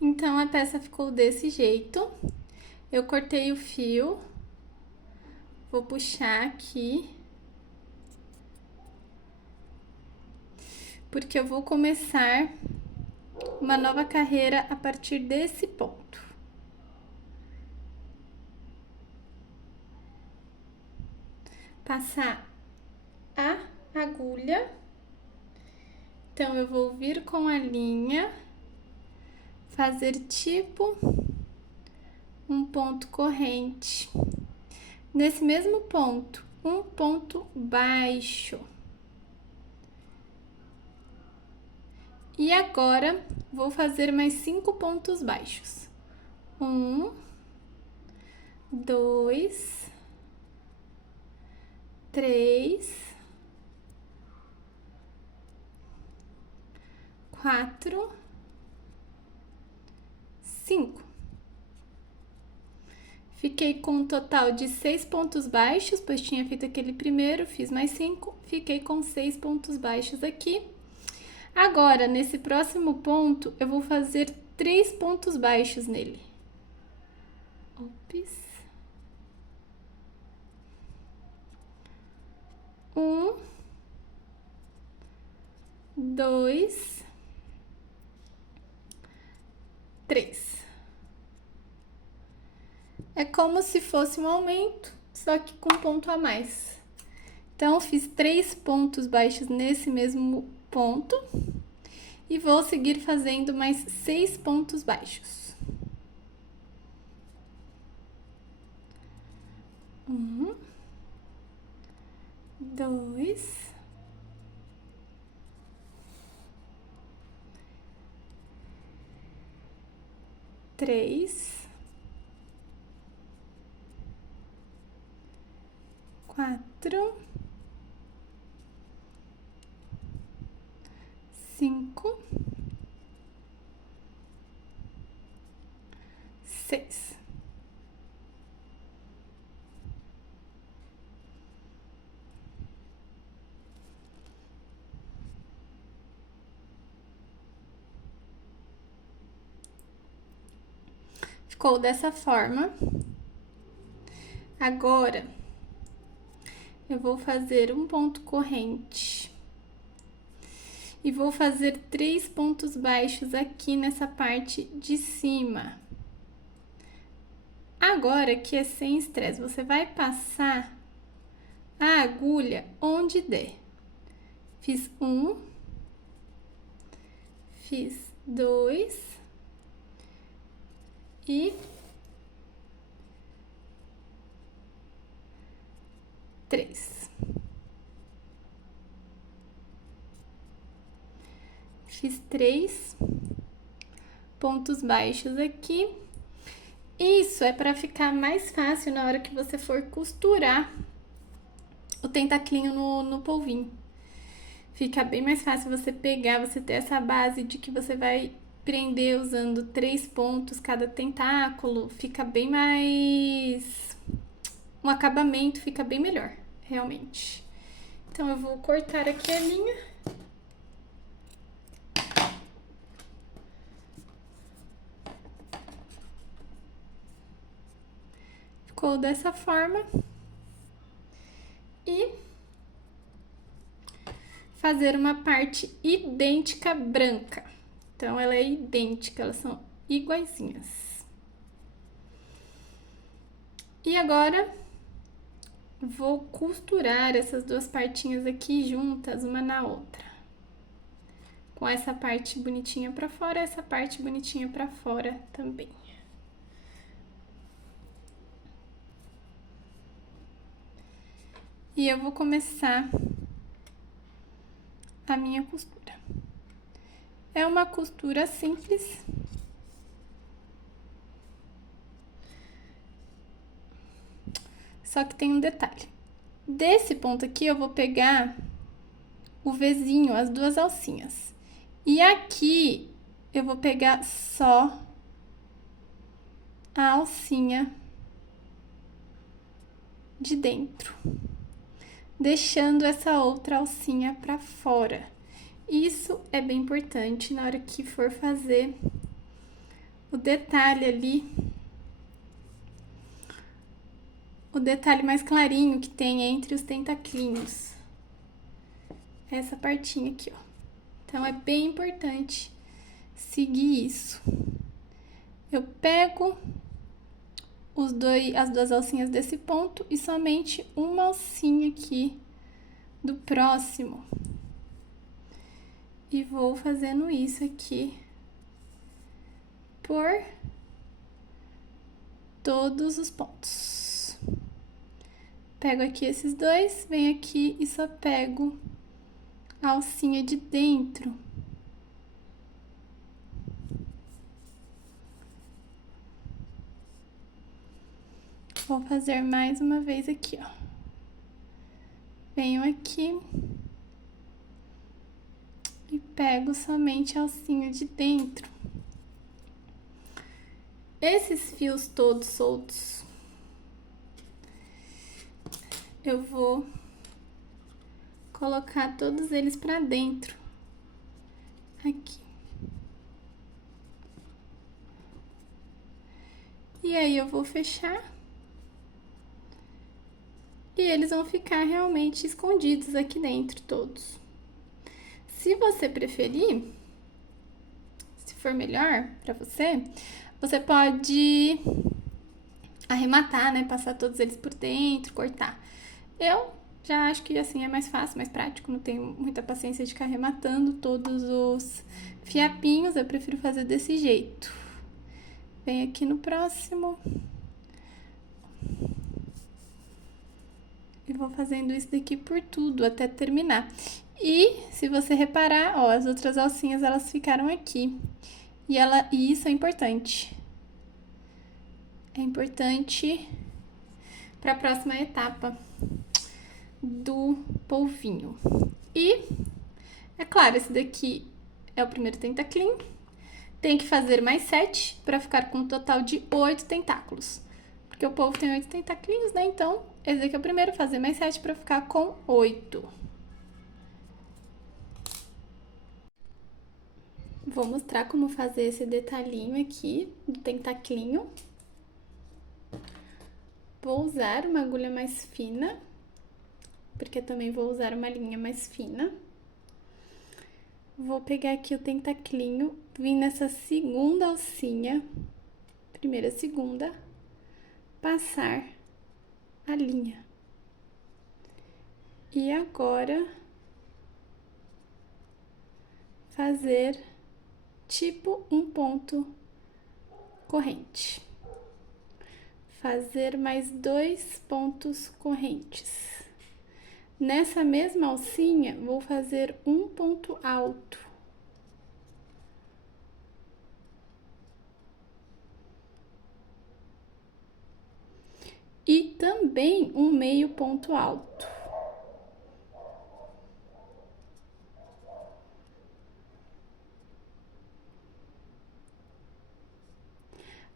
Então, a peça ficou desse jeito. Eu cortei o fio. Vou puxar aqui. Porque eu vou começar uma nova carreira a partir desse ponto. Passar a agulha. Então, eu vou vir com a linha, fazer tipo um ponto corrente. Nesse mesmo ponto, um ponto baixo. E agora, vou fazer mais 5 pontos baixos. 1, 2, 3, 4, 5. Fiquei com um total de 6 pontos baixos, pois tinha feito aquele primeiro, fiz mais 5, fiquei com 6 pontos baixos aqui. Agora, nesse próximo ponto, eu vou fazer 3 pontos baixos nele. Ops. 1, 2, 3. É como se fosse um aumento, só que com ponto a mais. Então, fiz 3 pontos baixos nesse mesmo ponto e vou seguir fazendo mais 6 pontos baixos. 1, 2, 3, 4, 5, 6. Ficou dessa forma. Agora, eu vou fazer um ponto corrente. E vou fazer 3 pontos baixos aqui nessa parte de cima. Agora que é sem estresse, você vai passar a agulha onde der. Fiz 1, fiz 2 e 3. Fiz 3 pontos baixos aqui. Isso é para ficar mais fácil na hora que você for costurar o tentaclinho no polvinho. Fica bem mais fácil você pegar, você ter essa base de que você vai prender usando 3 pontos cada tentáculo. Fica bem mais... um acabamento fica bem melhor, realmente. Então, eu vou cortar aqui a linha. Ficou dessa forma. E fazer uma parte idêntica branca. Então, ela é idêntica, elas são iguaizinhas. E agora, vou costurar essas duas partinhas aqui juntas, uma na outra. Com essa parte bonitinha pra fora, essa parte bonitinha pra fora também. E eu vou começar a minha costura. É uma costura simples. Só que tem um detalhe. Desse ponto aqui, eu vou pegar o Vzinho, as duas alcinhas. E aqui, eu vou pegar só a alcinha de dentro, deixando essa outra alcinha pra fora. Isso é bem importante na hora que for fazer o detalhe ali, o detalhe mais clarinho que tem entre os tentaclinhos. Essa partinha aqui, ó. Então, é bem importante seguir isso. Eu pego as duas alcinhas desse ponto e somente uma alcinha aqui do próximo. E vou fazendo isso aqui por todos os pontos. Pego aqui esses dois, venho aqui e só pego a alcinha de dentro. Vou fazer mais uma vez aqui, ó. Venho aqui e pego somente a alcinha de dentro. Esses fios todos soltos, eu vou colocar todos eles pra dentro. Aqui. E aí, eu vou fechar. E eles vão ficar realmente escondidos aqui dentro, todos. Se você preferir, se for melhor pra você, você pode arrematar, né? Passar todos eles por dentro, cortar. Eu já acho que assim é mais fácil, mais prático, não tenho muita paciência de ficar arrematando todos os fiapinhos, eu prefiro fazer desse jeito. Vem aqui no próximo. E vou fazendo isso daqui por tudo, até terminar. E, se você reparar, ó, as outras alcinhas, elas ficaram aqui. E isso é importante. É importante para a próxima etapa do polvinho. E, é claro, esse daqui é o primeiro tentaclinho. Tem que fazer mais 7 para ficar com um total de 8 tentáculos. Porque o polvo tem 8 tentaclinhos, né? Então, esse daqui é o primeiro, fazer mais 7 para ficar com 8. Vou mostrar como fazer esse detalhinho aqui do tentaclinho. Vou usar uma agulha mais fina, porque também vou usar uma linha mais fina. Vou pegar aqui o tentaclinho, vim nessa segunda alcinha, primeira, segunda, passar a linha. E agora, fazer tipo um ponto corrente. Fazer mais 2 pontos correntes. Nessa mesma alcinha, vou fazer um ponto alto. E também um meio ponto alto.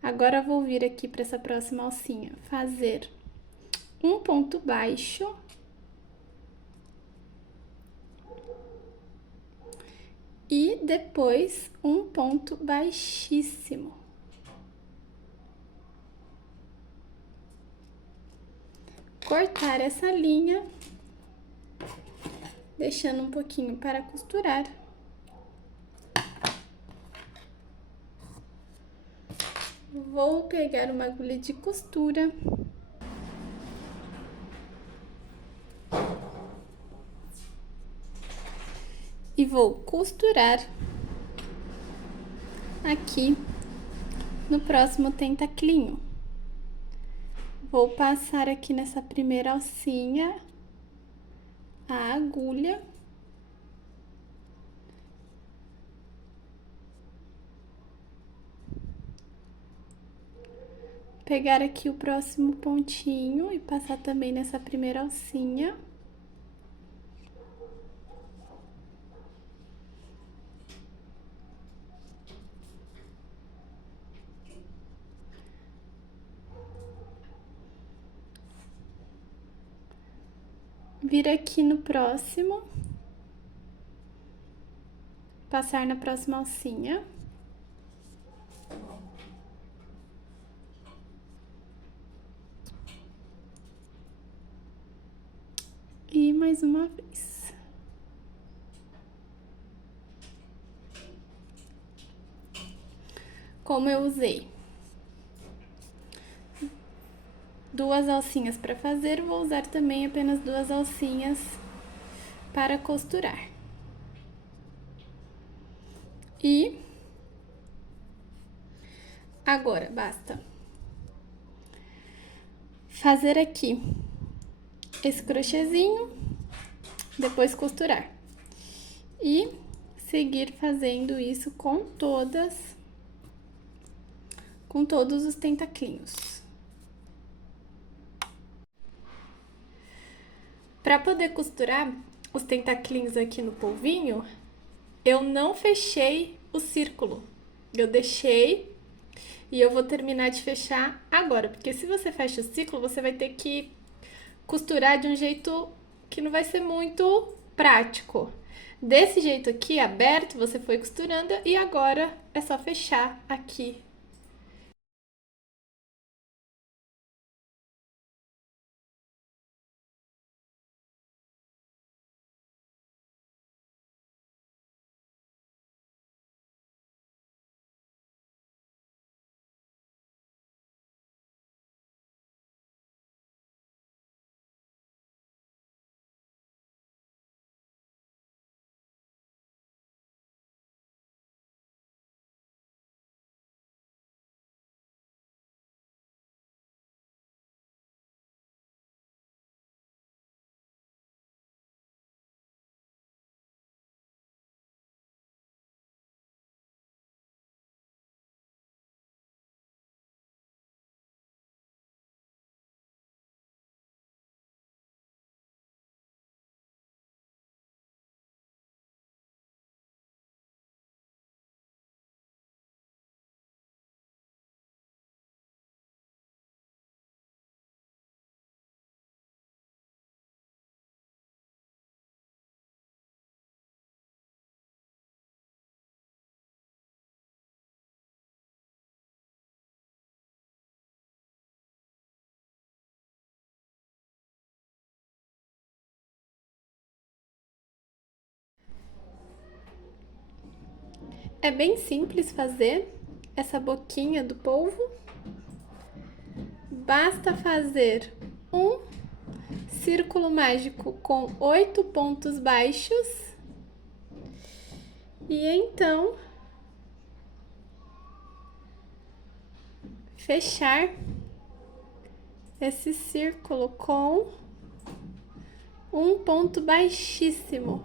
Agora, vou vir aqui para essa próxima alcinha, fazer um ponto baixo. E depois, um ponto baixíssimo. Cortar essa linha, deixando um pouquinho para costurar. Vou pegar uma agulha de costura. E vou costurar aqui no próximo tentaclinho. Vou passar aqui nessa primeira alcinha a agulha. Pegar aqui o próximo pontinho e passar também nessa primeira alcinha. Vir aqui no próximo, passar na próxima alcinha. mais uma vez. Como eu usei 2 alcinhas para fazer, vou usar também apenas 2 alcinhas para costurar. E agora basta fazer aqui esse crochêzinho, depois costurar. E seguir fazendo isso com todos os tentaclinhos. Para poder costurar os tentaclinhos aqui no polvinho, eu não fechei o círculo. Eu deixei e eu vou terminar de fechar agora, porque se você fecha o círculo, você vai ter que costurar de um jeito que não vai ser muito prático. Desse jeito aqui, aberto, você foi costurando e agora é só fechar aqui. É bem simples fazer essa boquinha do polvo. Basta fazer um círculo mágico com 8 pontos baixos. E então fechar esse círculo com um ponto baixíssimo.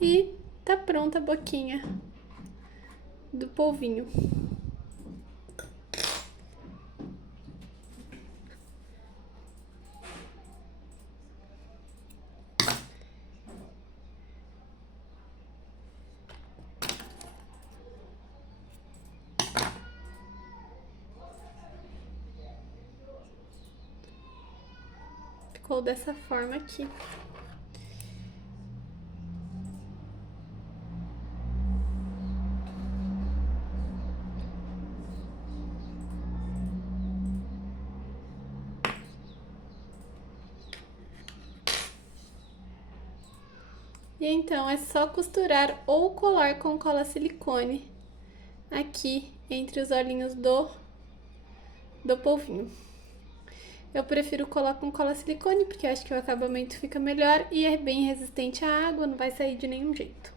E tá pronta a boquinha do polvinho. Ficou dessa forma aqui. E então é só costurar ou colar com cola silicone aqui entre os olhinhos do polvinho. Eu prefiro colar com cola silicone porque eu acho que o acabamento fica melhor e é bem resistente à água, não vai sair de nenhum jeito.